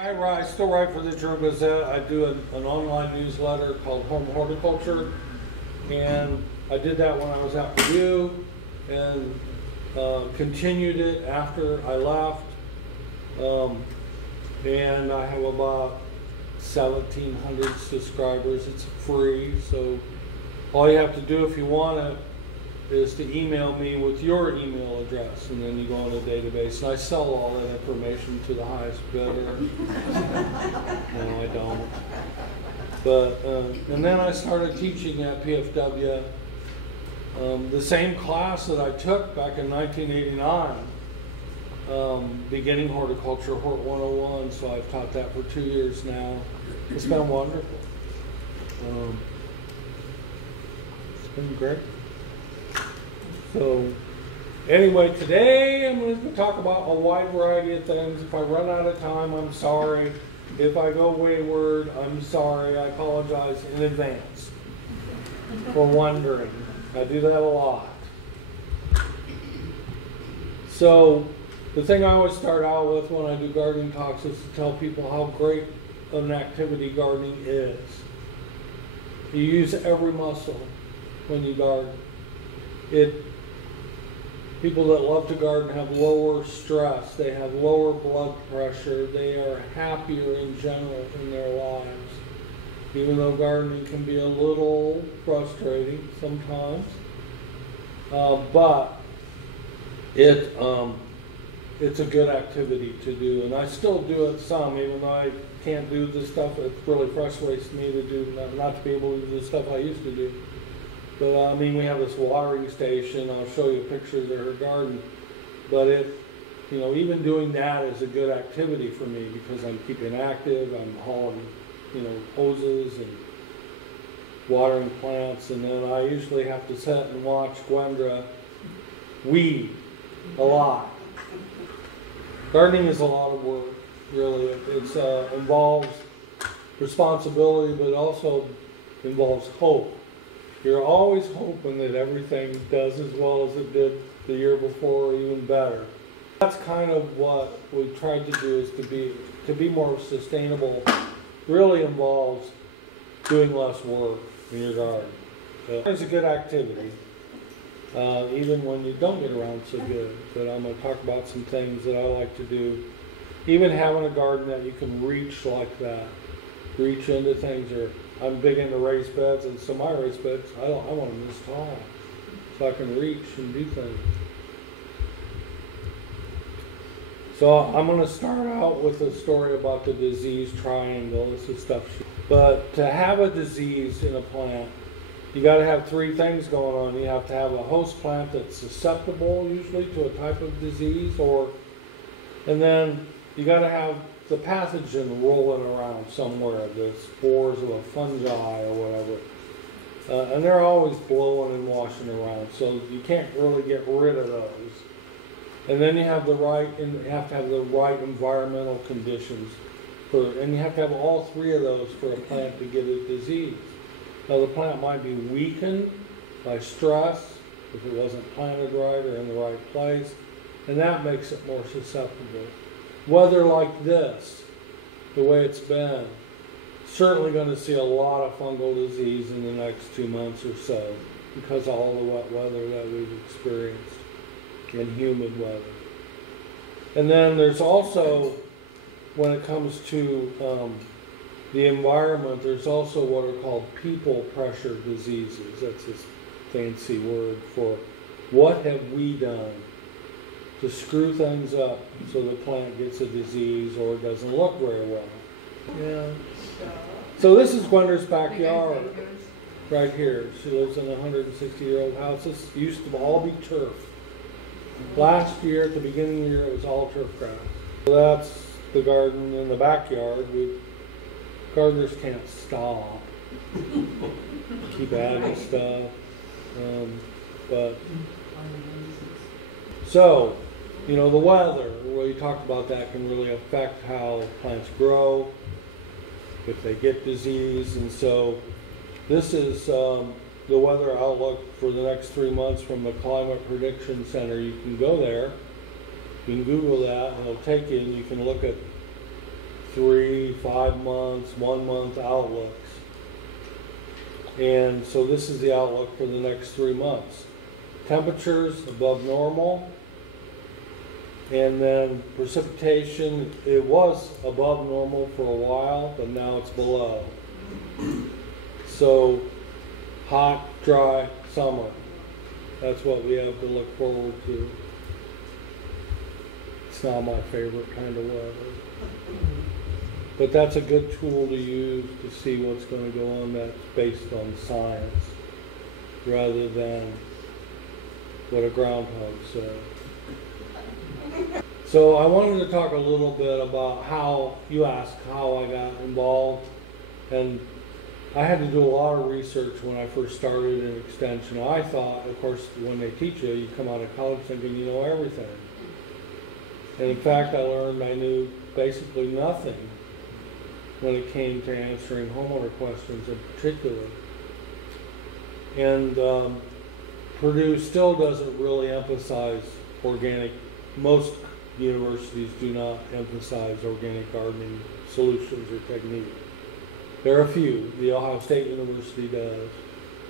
I still write for the Journal Gazette. I do an online newsletter called Home Horticulture, and I did that when I was at Purdue, and continued it after I left. And I have about 1,700 subscribers. It's free, so all you have to do if you want it is to email me with your email address, and then you go on a database, and I sell all that information to the highest bidder. No, I don't. But and then I started teaching at PFW the same class that I took back in 1989, beginning horticulture, Hort 101. So I've taught that for 2 years now. It's been wonderful. It's been great. So anyway, today I'm going to talk about a wide variety of things. If I run out of time, I'm sorry. If I go wayward, I'm sorry. I apologize in advance for wondering. I do that a lot. So the thing I always start out with when I do gardening talks is to tell people how great an activity gardening is. You use every muscle when you garden. People that love to garden have lower stress, they have lower blood pressure, they are happier in general in their lives. Even though gardening can be a little frustrating sometimes, but it's a good activity to do, and I still do it some, even though I can't do the stuff. It really frustrates me to do, not to be able to do the stuff I used to do. But I mean, we have this watering station. I'll show you pictures of her garden. But even doing that is a good activity for me because I'm keeping active. I'm hauling, hoses and watering plants, and then I usually have to sit and watch Gwendra weed a lot. Gardening is a lot of work, really. It involves responsibility, but it also involves hope. You're always hoping that everything does as well as it did the year before, or even better. That's kind of what we tried to do, is to be more sustainable. Really involves doing less work in your garden. It's a good activity, even when you don't get around so good. But I'm going to talk about some things that I like to do. Even having a garden that you can reach like that, reach into things, or I'm big into raised beds, and so my raised beds, I want them this tall, so I can reach and do things. So I'm going to start out with a story about the disease triangle. This is stuff. But to have a disease in a plant, you got to have three things going on. You have to have a host plant that's susceptible, usually, to a type of disease, and then you got to have the pathogen rolling around somewhere, the spores of a fungi or whatever. And they're always blowing and washing around, so you can't really get rid of those. And then you have to have the right environmental conditions and you have to have all three of those for a plant to get a disease. Now the plant might be weakened by stress if it wasn't planted right or in the right place, and that makes it more susceptible. Weather like this, the way it's been, certainly going to see a lot of fungal disease in the next 2 months or so because of all the wet weather that we've experienced and humid weather. And then there's also, when it comes to the environment, there's also what are called people pressure diseases. That's this fancy word for what have we done to screw things up so the plant gets a disease or it doesn't look very well. Yeah. So this is Gwendra's backyard right here. She lives in a 160-year-old house. This used to all be turf. Last year, at the beginning of the year, it was all turf grass. So that's the garden in the backyard. Gardeners can't stop. Keep adding stuff. So, the weather, we talked about that, can really affect how plants grow, if they get disease. And so this is the weather outlook for the next 3 months from the Climate Prediction Center. You can go there, you can Google that, and it'll take you, and you can look at 3, 5 months, 1 month outlooks. And so this is the outlook for the next 3 months. Temperatures above normal, and then precipitation, it was above normal for a while, but now it's below. So hot, dry summer. That's what we have to look forward to. It's not my favorite kind of weather. But that's a good tool to use to see what's going to go on that's based on science rather than what a groundhog said. So I wanted to talk a little bit about how, you asked how I got involved, and I had to do a lot of research when I first started in Extension. I thought, of course, when they teach you, you come out of college thinking you know everything. And in fact, I learned I knew basically nothing when it came to answering homeowner questions in particular. And Purdue still doesn't really emphasize organic. Most universities do not emphasize organic gardening solutions or techniques. There are a few. The Ohio State University does.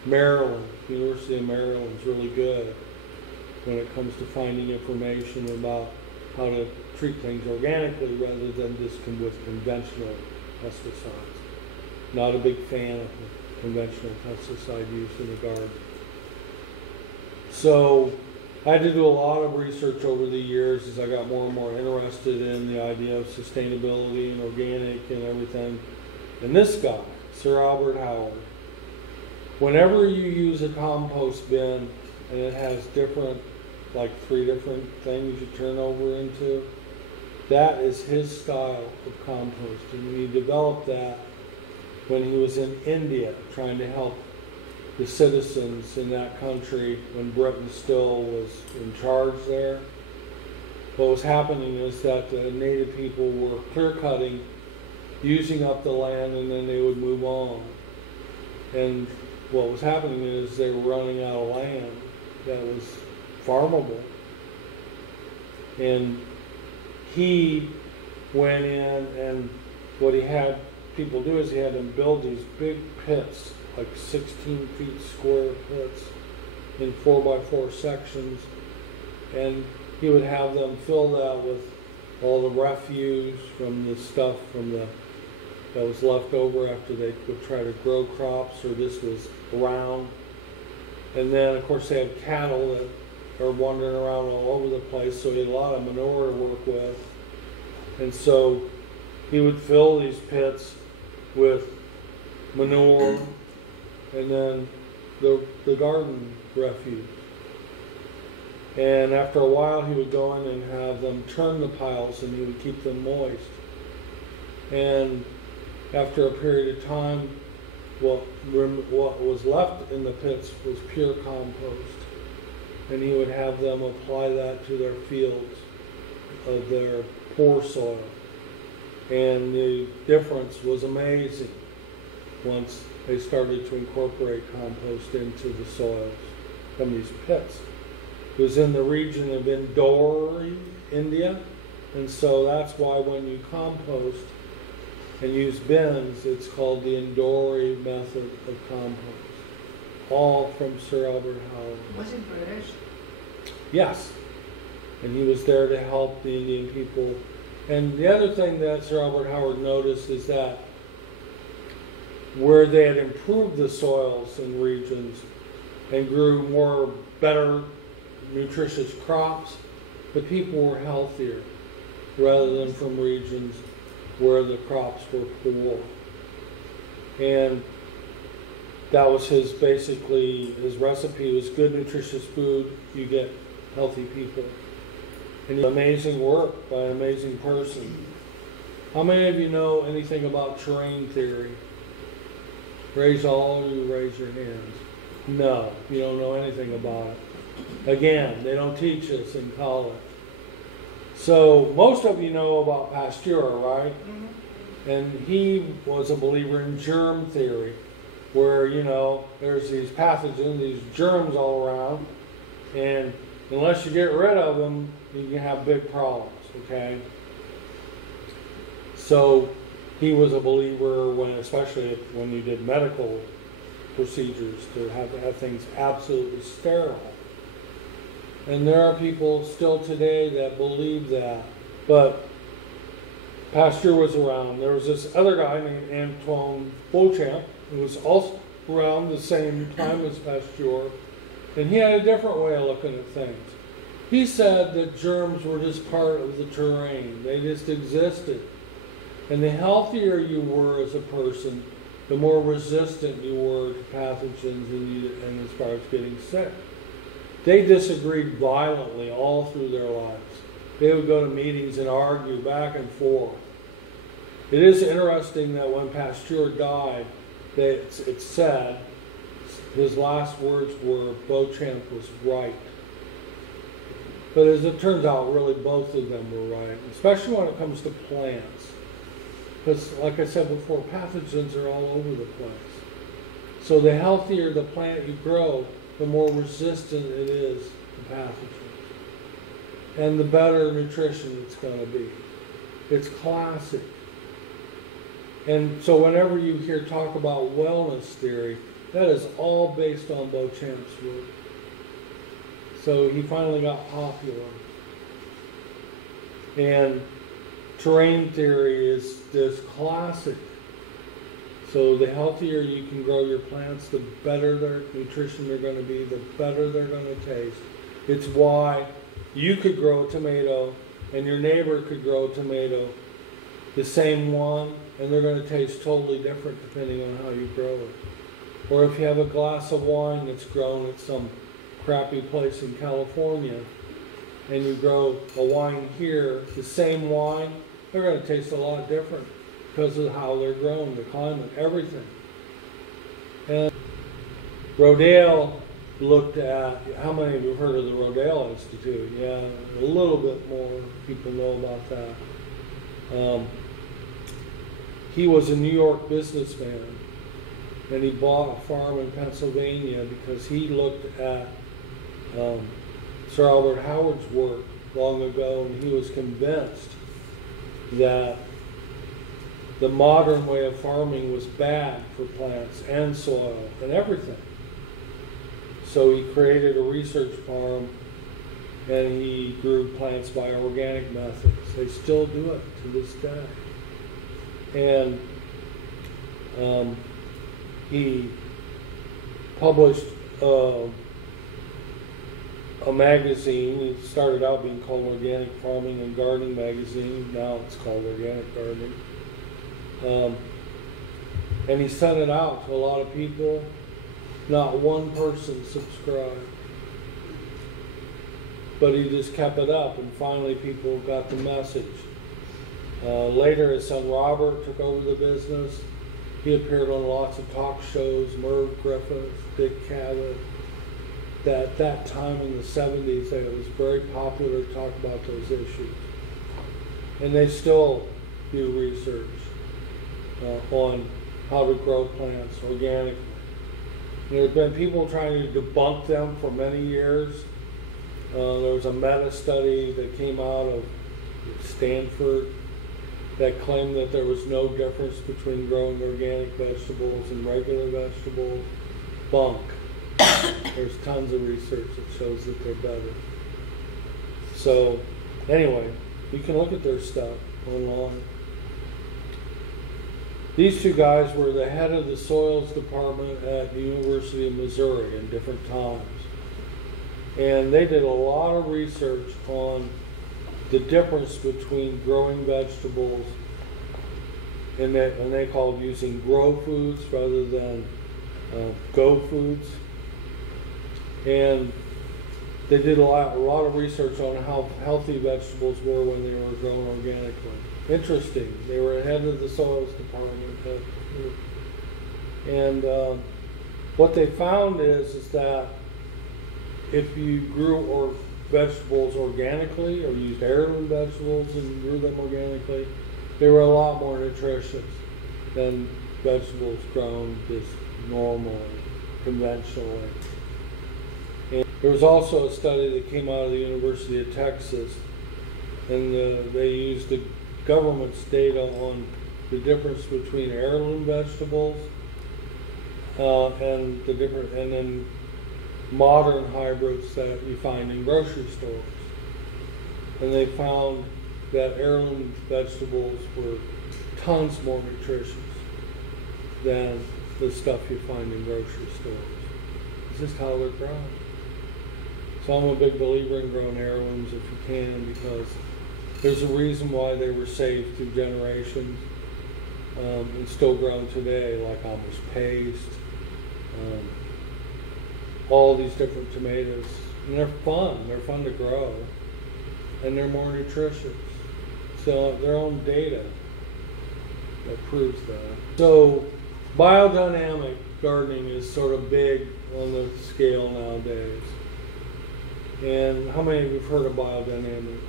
Maryland, University of Maryland is really good when it comes to finding information about how to treat things organically rather than just with conventional pesticides. Not a big fan of conventional pesticide use in the garden. So I had to do a lot of research over the years as I got more and more interested in the idea of sustainability and organic and everything. And this guy, Sir Albert Howard, whenever you use a compost bin and it has different, like 3 different things you turn over into, that is his style of composting. And he developed that when he was in India trying to help the citizens in that country when Britain still was in charge there. What was happening is that the native people were clear cutting, using up the land, and then they would move on. And what was happening is they were running out of land that was farmable. And he went in, and what he had people do is he had them build these big pits, like 16 feet square pits in 4x4 sections, and he would have them filled out with all the refuse from the stuff that was left over after they would try to grow crops, or this was around. And then of course they had cattle that are wandering around all over the place, so he had a lot of manure to work with. And so he would fill these pits with manure and then the garden refuse. And after a while he would go in and have them turn the piles, and he would keep them moist. And after a period of time, what was left in the pits was pure compost. And he would have them apply that to their fields of their poor soil. And the difference was amazing once they started to incorporate compost into the soils from these pits. It was in the region of Indore, India, and so that's why when you compost and use bins, it's called the Indore method of compost. All from Sir Albert Howard. Was he British? Yes. And he was there to help the Indian people. And the other thing that Sir Albert Howard noticed is that where they had improved the soils in regions and grew more better nutritious crops, the people were healthier rather than from regions where the crops were poor. And that was his recipe was good nutritious food, you get healthy people. And amazing work by an amazing person. How many of you know anything about terrain theory? Raise all of you, raise your hands. No, you don't know anything about it. Again, they don't teach us in college. So most of you know about Pasteur, right? Mm-hmm. And he was a believer in germ theory, where, there's these pathogens, these germs all around, and unless you get rid of them, you can have big problems, okay? So he was a believer when, especially when you did medical procedures, to have things absolutely sterile. And there are people still today that believe that. But Pasteur was around. There was this other guy named Antoine Beauchamp, who was also around the same time as Pasteur, and he had a different way of looking at things. He said that germs were just part of the terrain. They just existed. And the healthier you were as a person, the more resistant you were to pathogens and as far as getting sick. They disagreed violently all through their lives. They would go to meetings and argue back and forth. It is interesting that when Pasteur died, it's said his last words were, Beauchamp was right. But as it turns out, really both of them were right, especially when it comes to plants. Because, like I said before, pathogens are all over the place. So the healthier the plant you grow, the more resistant it is to pathogens. And the better nutrition it's going to be. It's classic. And so whenever you hear talk about wellness theory, that is all based on Beauchamp's work. So he finally got popular. And terrain theory is this classic. So the healthier you can grow your plants, the better their nutrition they're going to be, the better they're going to taste. It's why you could grow a tomato and your neighbor could grow a tomato, the same one, and they're going to taste totally different depending on how you grow it. Or if you have a glass of wine that's grown at some crappy place in California, and you grow a wine here, the same wine, they're going to taste a lot different because of how they're grown, the climate, everything. And Rodale looked at, how many of you have heard of the Rodale Institute? Yeah, a little bit more people know about that. He was a New York businessman, and he bought a farm in Pennsylvania because he looked at Sir Albert Howard's work long ago, and he was convinced that the modern way of farming was bad for plants and soil and everything. So he created a research farm, and he grew plants by organic methods. They still do it to this day. And he published a magazine. It started out being called Organic Farming and Gardening Magazine. Now it's called Organic Gardening. And he sent it out to a lot of people. Not one person subscribed. But he just kept it up, and finally people got the message. Later, his son Robert took over the business. He appeared on lots of talk shows, Merv Griffith, Dick Cavett. At that time in the 70s, it was very popular to talk about those issues. And they still do research on how to grow plants organically. There have been people trying to debunk them for many years. There was a meta-study that came out of Stanford that claimed that there was no difference between growing organic vegetables and regular vegetables. Bunk. There's tons of research that shows that they're better. So, anyway, you can look at their stuff online. These two guys were the head of the soils department at the University of Missouri in different times. And they did a lot of research on the difference between growing vegetables, and they called using grow foods rather than go foods. And they did a lot of research on how healthy vegetables were when they were grown organically. Interesting. They were head of the soils department. And what they found is that if you grew vegetables organically or used heirloom vegetables and grew them organically, they were a lot more nutritious than vegetables grown just normally, conventionally. And there was also a study that came out of the University of Texas, and they used a government's data on the difference between heirloom vegetables and then modern hybrids that you find in grocery stores. And they found that heirloom vegetables were tons more nutritious than the stuff you find in grocery stores. It's just how they're grown. So I'm a big believer in growing heirlooms if you can, because there's a reason why they were saved through generations and still grown today, like Amish paste, all these different tomatoes. And they're fun to grow, and they're more nutritious. So their own data that proves that. So biodynamic gardening is sort of big on the scale nowadays. And how many of you have heard of biodynamic?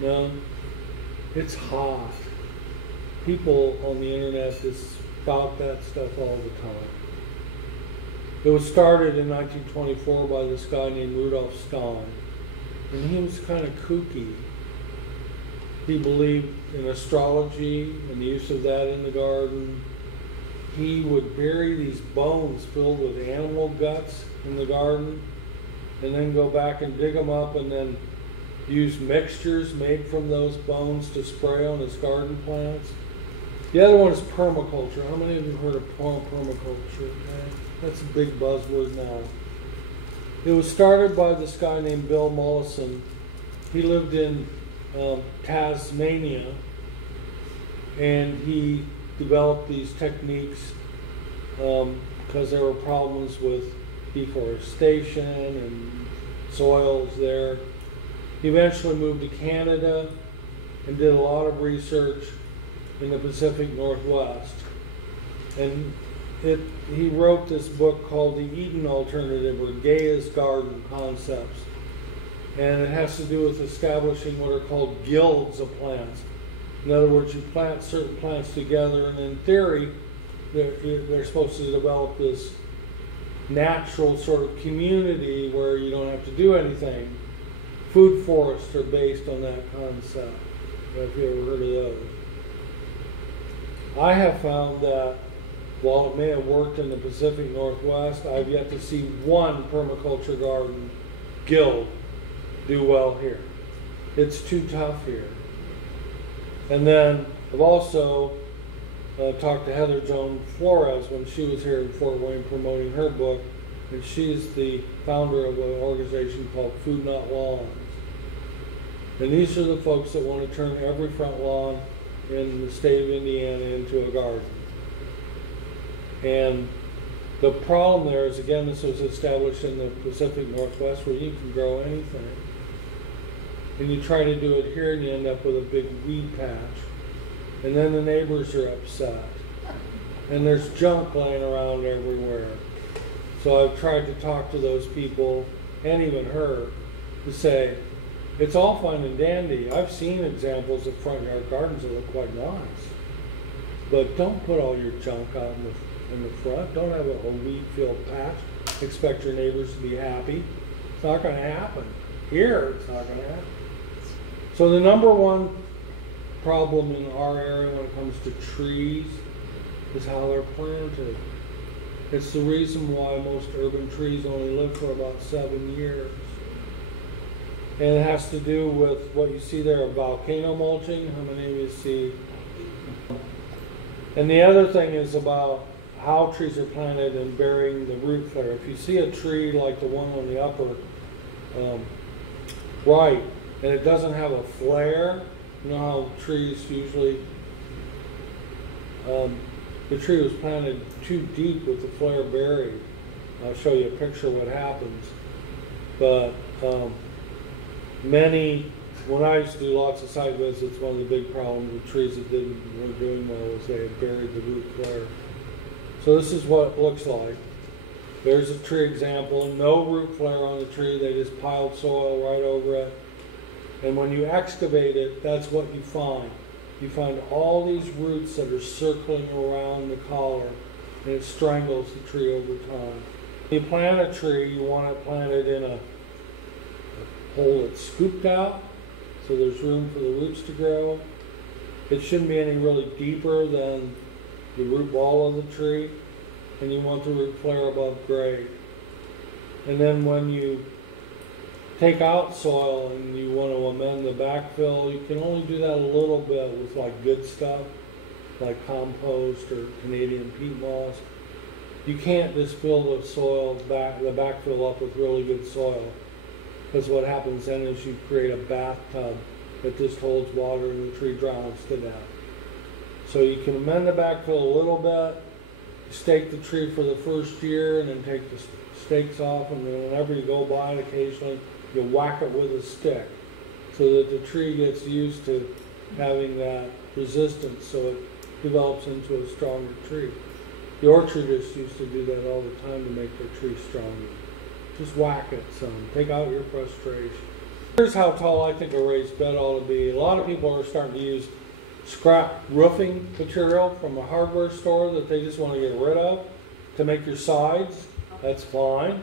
No? It's hot. People on the internet just spout that stuff all the time. It was started in 1924 by this guy named Rudolf Stein. And he was kind of kooky. He believed in astrology and the use of that in the garden. He would bury these bones filled with animal guts in the garden and then go back and dig them up and then use mixtures made from those bones to spray on his garden plants. The other one is permaculture. How many of you have heard of permaculture? That's a big buzzword now. It was started by this guy named Bill Mollison. He lived in Tasmania, and he developed these techniques because there were problems with deforestation and soils there. He eventually moved to Canada and did a lot of research in the Pacific Northwest. And he wrote this book called The Eden Alternative, or Gaia's Garden Concepts. And it has to do with establishing what are called guilds of plants. In other words, you plant certain plants together, and in theory, they're supposed to develop this natural sort of community where you don't have to do anything. Food forests are based on that concept. Have you ever heard of those? I have found that while it may have worked in the Pacific Northwest, I've yet to see one permaculture garden guild do well here. It's too tough here. And then I've also talked to Heather Joan Flores when she was here in Fort Wayne promoting her book, and she's the founder of an organization called Food Not Lawns. And these are the folks that want to turn every front lawn in the state of Indiana into a garden. And the problem there is, again, this was established in the Pacific Northwest where you can grow anything. And you try to do it here and you end up with a big weed patch. And then the neighbors are upset. And there's junk laying around everywhere. So I've tried to talk to those people, and even her, to say, it's all fine and dandy. I've seen examples of front yard gardens that look quite nice. But don't put all your junk out in the front. Don't have a weed filled patch. Expect your neighbors to be happy. It's not going to happen. Here, it's not going to happen. So the number one problem in our area when it comes to trees is how they're planted. It's the reason why most urban trees only live for about 7 years. And it has to do with what you see there of volcano mulching. How many of you see? And the other thing is about how trees are planted and burying the root flare. If you see a tree like the one on the upper right, and it doesn't have a flare, you know how trees usually, the tree was planted too deep with the flare buried. I'll show you a picture of what happens. But when I used to do lots of site visits, one of the big problems with trees that weren't doing well was they had buried the root flare. So this is what it looks like. There's a tree example. No root flare on the tree. They just piled soil right over it. And when you excavate it, that's what you find. You find all these roots that are circling around the collar, and it strangles the tree over time. When you plant a tree, you want it planted in a hole that's scooped out so there's room for the roots to grow. It shouldn't be any really deeper than the root ball of the tree, and you want the root flare above grade. And then when you take out soil and you want to amend the backfill, you can only do that a little bit with like good stuff, like compost or Canadian peat moss. You can't just fill the soil back, the backfill up with really good soil, because what happens then is you create a bathtub that just holds water and the tree drowns to death. So you can amend the backfill a little bit, stake the tree for the first year, and then take the stakes off, and then whenever you go by it occasionally, you whack it with a stick so that the tree gets used to having that resistance, so it develops into a stronger tree. The orchardists used to do that all the time to make their tree stronger. Just whack it some, take out your frustration. Here's how tall I think a raised bed ought to be. A lot of people are starting to use scrap roofing material from a hardware store that they just want to get rid of to make your sides. That's fine.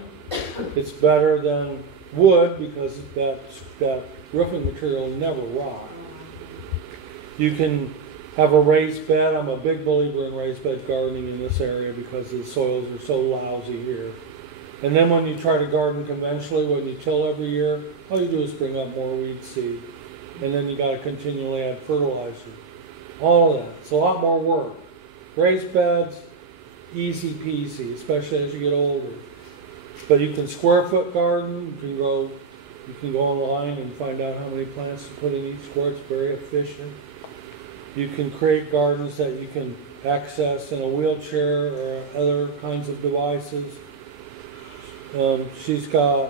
It's better than wood because that roofing material never rots. You can have a raised bed. I'm a big believer in raised bed gardening in this area because the soils are so lousy here. And then when you try to garden conventionally, when you till every year, all you do is bring up more weed seed. And then you got to continually add fertilizer. All of that. It's a lot more work. Raised beds, easy peasy, especially as you get older. But you can square foot garden. You can go online and find out how many plants to put in each square. It's very efficient. You can create gardens that you can access in a wheelchair or other kinds of devices. She's got,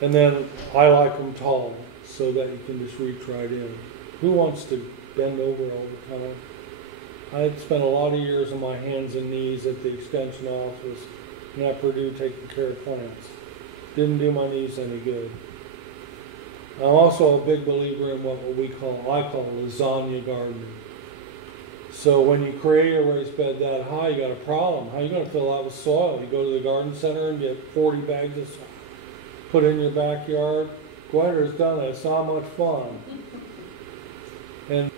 and then I like them tall so that you can just reach right in. Who wants to bend over all the time? I spent a lot of years on my hands and knees at the extension office and at Purdue taking care of plants. Didn't do my knees any good. I'm also a big believer in what I call lasagna gardening. So when you create a raised bed that high, you got a problem. How are you going to fill out with soil? You go to the garden center and get 40 bags of soil, put in your backyard. Gwender's done it. It's not much fun. And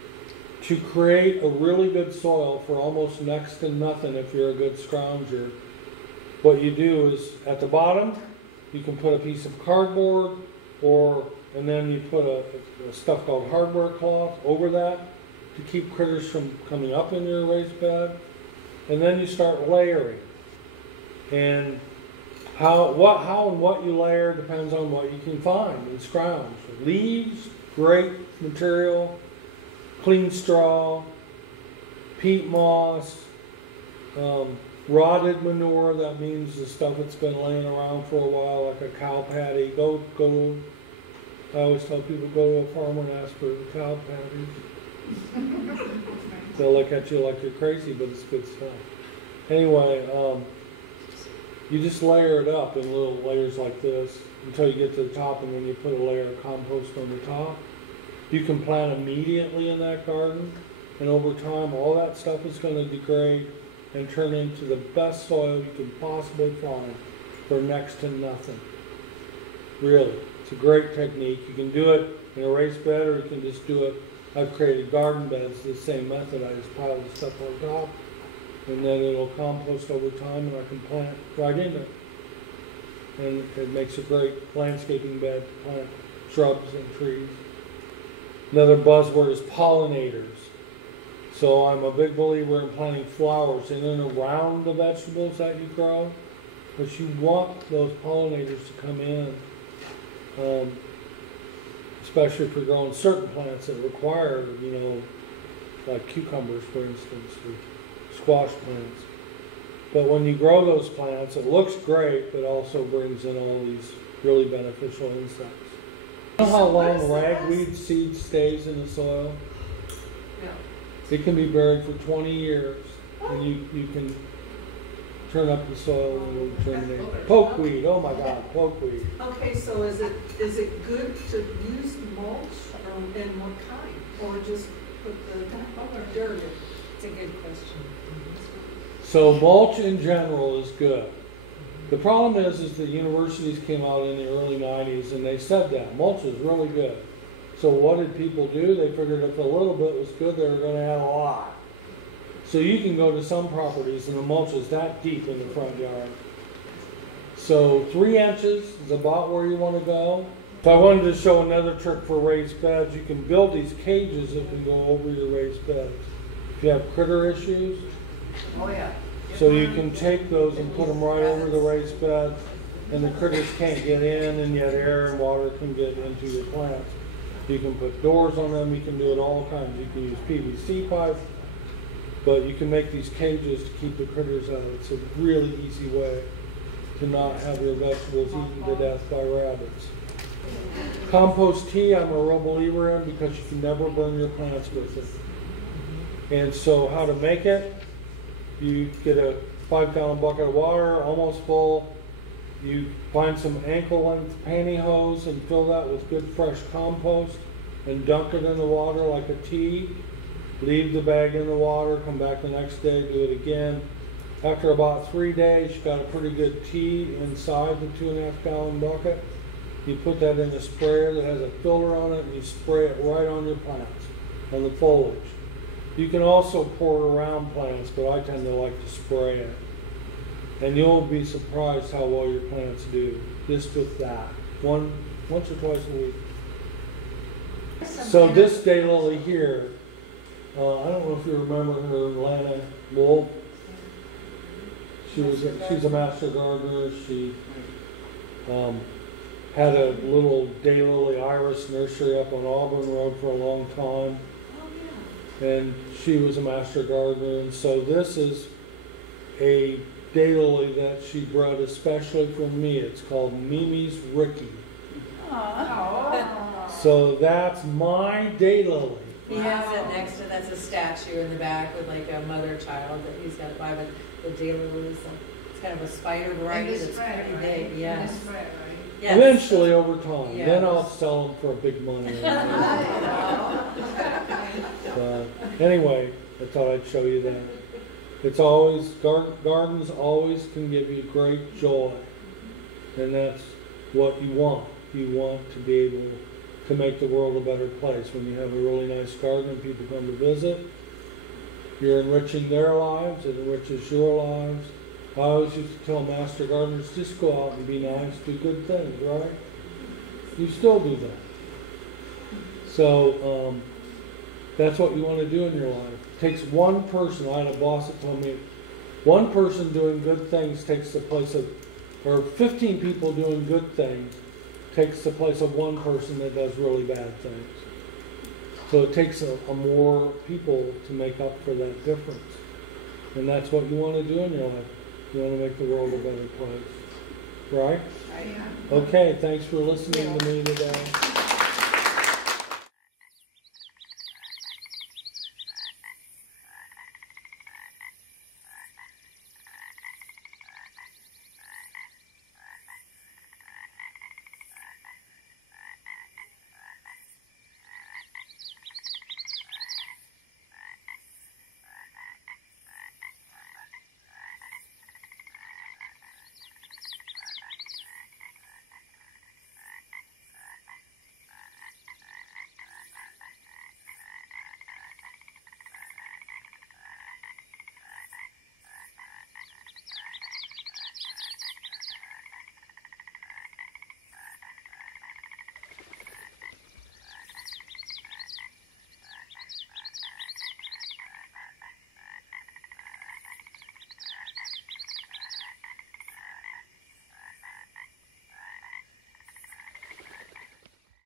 to create a really good soil for almost next to nothing if you're a good scrounger, what you do is at the bottom, you can put a piece of cardboard and then you put a stuff called hardware cloth over that to keep critters from coming up in your raised bed. And then you start layering. And how and what you layer depends on what you can find in scrounge. Leaves, great material, clean straw, peat moss, rotted manure. That means the stuff that's been laying around for a while, like a cow patty. I always tell people, go to a farmer and ask for cow patties. They'll look at you like you're crazy, but it's good stuff. Anyway, you just layer it up in little layers like this until you get to the top, and then you put a layer of compost on the top. You can plant immediately in that garden, and over time all that stuff is going to degrade and turn into the best soil you can possibly find for next to nothing. Really, it's a great technique. You can do it in a raised bed, or you can just do it. I've created garden beds the same method. I just pile the stuff on top, and then it'll compost over time, and I can plant right in it. And it makes a great landscaping bed to plant shrubs and trees. Another buzzword is pollinators. So I'm a big believer in planting flowers in and around the vegetables that you grow, but you want those pollinators to come in, especially if you're growing certain plants that require, like cucumbers, for instance, or squash plants. But when you grow those plants, it looks great, but also brings in all these really beneficial insects. You know how long ragweed seed stays in the soil? Yeah. It can be buried for 20 years, and you can turn up the soil and it'll germinate. Pokeweed, oh my God, pokeweed. Okay, so is it good to use mulch, and what kind, or just put the dirt in? It's a good question. So mulch in general is good. The problem is the universities came out in the early 90s and they said that mulch is really good. So what did people do? They figured if a little bit was good, they were going to add a lot. So you can go to some properties and the mulch is that deep in the front yard. So 3 inches is about where you want to go. If I wanted to show another trick for raised beds, you can build these cages that can go over your raised beds. If you have critter issues, Oh, yeah. so you can take those and put them right over the raised bed, and the critters can't get in, and yet air and water can get into your plants. You can put doors on them, you can do it all kinds. You can use PVC pipe, but you can make these cages to keep the critters out. It's a really easy way to not have your vegetables eaten to death by rabbits. Compost tea, I'm a real believer in because you can never burn your plants with it. And so how to make it, you get a 5-gallon bucket of water, almost full. You find some ankle-length pantyhose and fill that with good fresh compost and dunk it in the water like a tea. Leave the bag in the water, come back the next day, do it again. After about 3 days, you've got a pretty good tea inside the 2.5-gallon bucket. You put that in a sprayer that has a filter on it and you spray it right on your plants, on the foliage. You can also pour it around plants, but I tend to like to spray it. And you'll be surprised how well your plants do just with that. Once or twice a week. So this daylily here, I don't know if you remember her, Lana Wolf. She's a master gardener. She had a little daylily iris nursery up on Auburn Road for a long time. And she was a master gardener. And so this is a daylily that she bred especially for me. It's called Mimi's Ricky. So that's my daylily. He has it next to, that's a statue in the back with like a mother-child that he's got to buy, but the daylilies, it's kind of a spider variety that's pretty big. Yes. Yes. Eventually, over time. Yes. Then I'll sell them for big money. But anyway, I thought I'd show you that. It's always, gardens always can give you great joy. And that's what you want. You want to be able to make the world a better place. When you have a really nice garden and people come to visit, you're enriching their lives, it enriches your lives. I always used to tell master gardeners, just go out and be nice, do good things, right? You still do that. So that's what you want to do in your life. It takes one person. I had a boss that told me, one person doing good things takes the place of, or 15 people doing good things takes the place of one person that does really bad things. So it takes a more people to make up for that difference. And that's what you want to do in your life. You want to make the world a better place. Right? Right. Okay, thanks for listening to me today.